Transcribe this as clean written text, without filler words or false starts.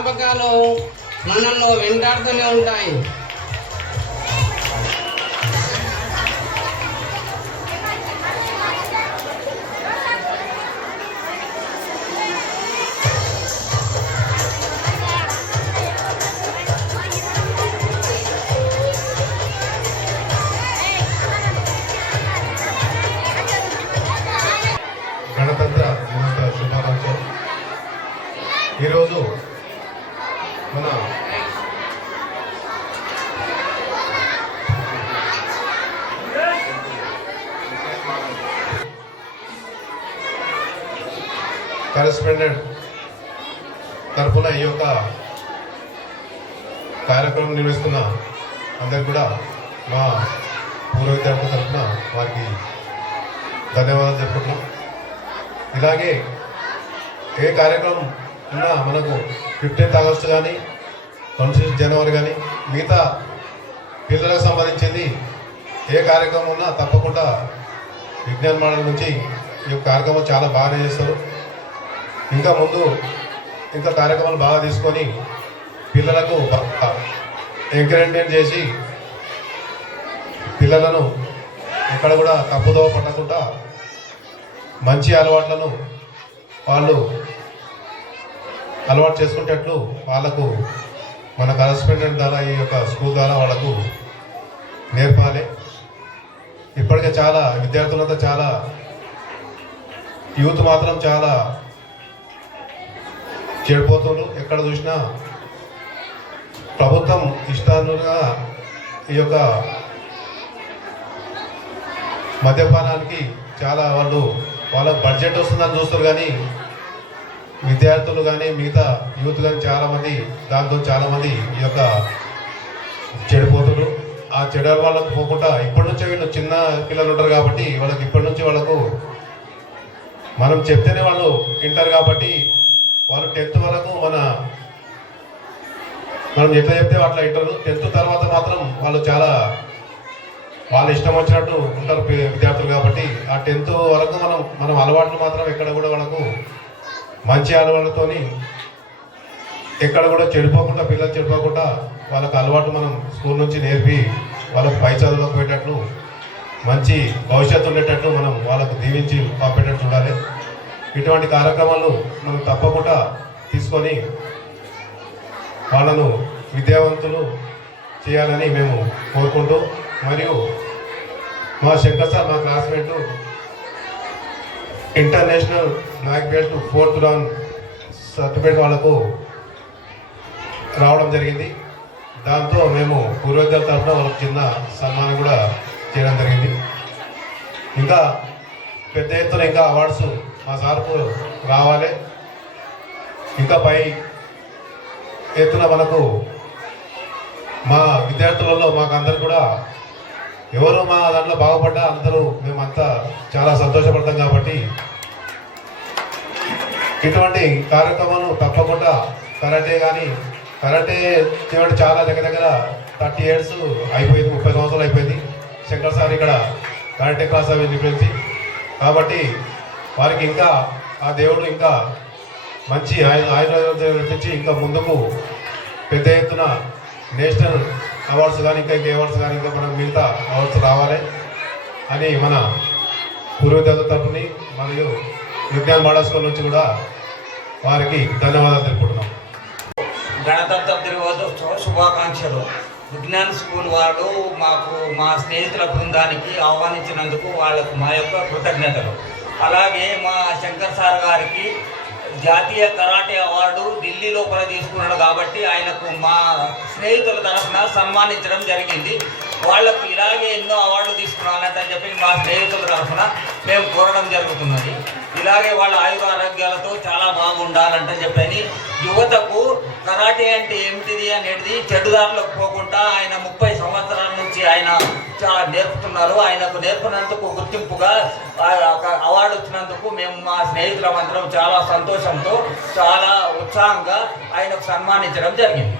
జ్ఞాపకాలు మనల్ని వెంటాడుతూనే ఉంటాయి. గణతంత్ర దినోత్సవ శుభాకాంక్షలు. ఈరోజు మన కరెస్పాండెంట్ తరఫున ఈ యొక్క కార్యక్రమం నిర్వహిస్తున్న అందరికి కూడా మా పూర్వ విద్యార్థుల తరఫున వారికి ధన్యవాదాలు చెప్పుకుంటున్నాం. ఇలాగే ఏ కార్యక్రమం ఉన్నా మనకు 15th ఆగస్టు కానీ 26 జనవరి కానీ మిగతా పిల్లలకు సంబంధించింది ఏ కార్యక్రమం ఉన్నా తప్పకుండా విజ్ఞాన మండలి నుంచి ఈ కార్యక్రమం చాలా బాగానే చేస్తారు. ఇంకా ముందు ఇంకా కార్యక్రమాలు బాగా తీసుకొని పిల్లలకు ఎంకరేజ్మెంట్ చేసి పిల్లలను ఎక్కడ కూడా తప్పుదోవ పట్టకుండా మంచి అలవాట్లను వాళ్ళు అలవాటు చేసుకునేటట్లు వాళ్ళకు మన కరెస్పాండెంట్ ద్వారా ఈ యొక్క స్కూల్ ద్వారా వాళ్ళకు నేర్పాలి. ఇప్పటికే చాలా విద్యార్థులంతా చాలా యూత్ మాత్రం చాలా చెడిపోతున్నారు. ఎక్కడ చూసినా ప్రభుత్వం ఇష్టానుగా ఈ యొక్క మద్యపానానికి చాలా వాళ్ళ బడ్జెట్ వస్తుందని చూస్తారు, కానీ విద్యార్థులు కానీ మిగతా యూత్ కానీ చాలామంది దాంతో చాలామంది ఈ యొక్క చెడిపోతున్నారు. ఆ చెడు వాళ్ళకు పోకుండా ఇప్పటి నుంచే వీళ్ళు చిన్న పిల్లలు ఉంటారు కాబట్టి వాళ్ళకి ఇప్పటి నుంచి వాళ్ళకు మనం చెప్తేనే వాళ్ళు వింటారు. కాబట్టి వాళ్ళు 10th వరకు మనం ఎట్లా చెప్తే అట్లా వింటారు. 10th తర్వాత మాత్రం వాళ్ళు చాలా వాళ్ళు ఇష్టం వచ్చినట్టు ఉంటారు విద్యార్థులు. కాబట్టి ఆ 10th వరకు మనం అలవాట్లు మాత్రం ఎక్కడ కూడా వాళ్ళకు మంచి అలవాట్లతోని ఎక్కడ కూడా చెడిపోకుండా పిల్లలు చెడిపోకుండా వాళ్ళకు అలవాటు మనం స్కూల్ నుంచి నేర్పి వాళ్ళకు పై చదువులకు పోయేటట్లు మంచి భవిష్యత్తు ఉండేటట్లు మనం వాళ్ళకు దీవించి పంపేటట్టు ఉండాలి. ఇటువంటి కార్యక్రమాలు మనం తప్పకుండా తీసుకొని వాళ్ళను విద్యావంతులు చేయాలని మేము కోరుకుంటూ, మరియు మా శంకర్ సార్ మా classmate international black belt 4th round certificate వాళ్ళకు రావడం జరిగింది. దాంతో మేము పూర్వోద్యోగుల తరఫున వాళ్ళకి చిన్న సన్మానం కూడా చేయడం జరిగింది. ఇంకా పెద్ద ఎత్తున ఇంకా అవార్డ్స్ మా సార్కు రావాలి. ఇంకా పై ఎత్తున మనకు మా విద్యార్థులలో మాకందరు కూడా ఎవరు మా దాంట్లో బాగుపడ్డా అందరూ మేమంతా చాలా సంతోషపడతాం. కాబట్టి ఇటువంటి కార్యక్రమాలు తప్పకుండా కరాటే కానీ కరాటే చేయడం చాలా దగ్గర 30 years అయిపోయింది, 30 సంవత్సరాలు అయిపోయింది. శంకర్ సార్ ఇక్కడ కరాటే క్లాస్ అవి నిర్వహించి, కాబట్టి వారికి ఇంకా ఆ దేవుడు ఇంకా మంచి ఆయుర్వేదించి ఇంకా ముందుకు పెద్ద ఎత్తున నేషనల్ అవార్డ్స్ కానీ ఇంకా అవార్డ్స్ కానీ ఇంకా మనకు మిగతా అవార్డ్స్ రావాలి అని మన పూర్వోద్యోగుల తరఫుని మరియు విజ్ఞాన మోడల్ స్కూల్ నుంచి కూడా వారికి ధన్యవాదాలు తెలుపుకుంటున్నాం. గణతంత్ర దినోత్సవ శుభాకాంక్షలు. విజ్ఞాన స్కూల్ వారు మా స్నేహితుల బృందానికి ఆహ్వానించినందుకు వాళ్ళకు మా యొక్క కృతజ్ఞతలు. అలాగే మా శంకర్ సార్ గారికి జాతీయ కరాటే అవార్డు ఢిల్లీ లోపల తీసుకున్నాడు కాబట్టి ఆయనకు మా స్నేహితుల తరఫున సన్మానించడం జరిగింది. వాళ్ళకు ఇలాగే ఎన్నో అవార్డులు తీసుకురావాలని చెప్పి మా స్నేహితుల తరఫున మేము కోరడం జరుగుతున్నది. ఇలాగే వాళ్ళ ఆయురారోగ్యాలతో చాలా బాగుండాలంటే చెప్పని యువతకు కరాటే అంటే ఏమిటిది అనేది చెడుదారులకు పోకుండా ఆయన 30 సంవత్సరాల నుంచి ఆయన చాలా నేర్పుతున్నారు. ఆయనకు నేర్పినందుకు గుర్తింపుగా అవార్డు వచ్చినందుకు మేము మా స్నేహితులమందరం చాలా సంతోషంతో చాలా ఉత్సాహంగా ఆయనకు సన్మానించడం జరిగింది.